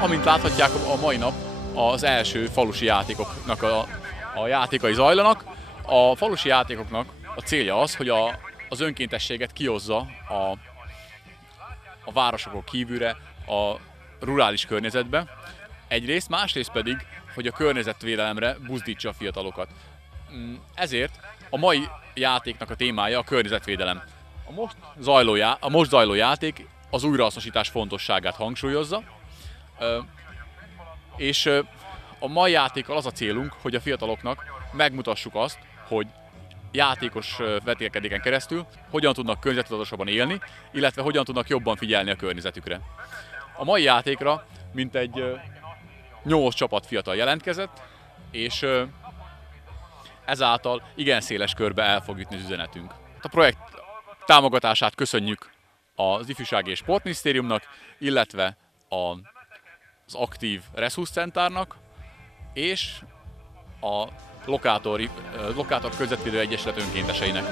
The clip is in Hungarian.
Amint láthatják, a mai nap az első falusi játékoknak a játékai zajlanak. A falusi játékoknak a célja az, hogy az önkéntességet kihozza a városokon kívülre, a rurális környezetbe. Egyrészt, másrészt pedig, hogy a környezetvédelemre buzdítsa a fiatalokat. Ezért a mai játéknak a témája a környezetvédelem. A most zajló játék az újrahasznosítás fontosságát hangsúlyozza, és a mai játékkal az a célunk, hogy a fiataloknak megmutassuk azt, hogy játékos vetélkedéken keresztül hogyan tudnak környezettudatosabban élni, illetve hogyan tudnak jobban figyelni a környezetükre. A mai játékra mintegy 8 csapat fiatal jelentkezett, és ezáltal igen széles körbe el fog jutni az üzenetünk. A projekt támogatását köszönjük az Ifjúsági és Sportminisztériumnak, illetve az aktív resurscentárnak és a Lokátor Környezetvédő Egyesület önkénteseinek.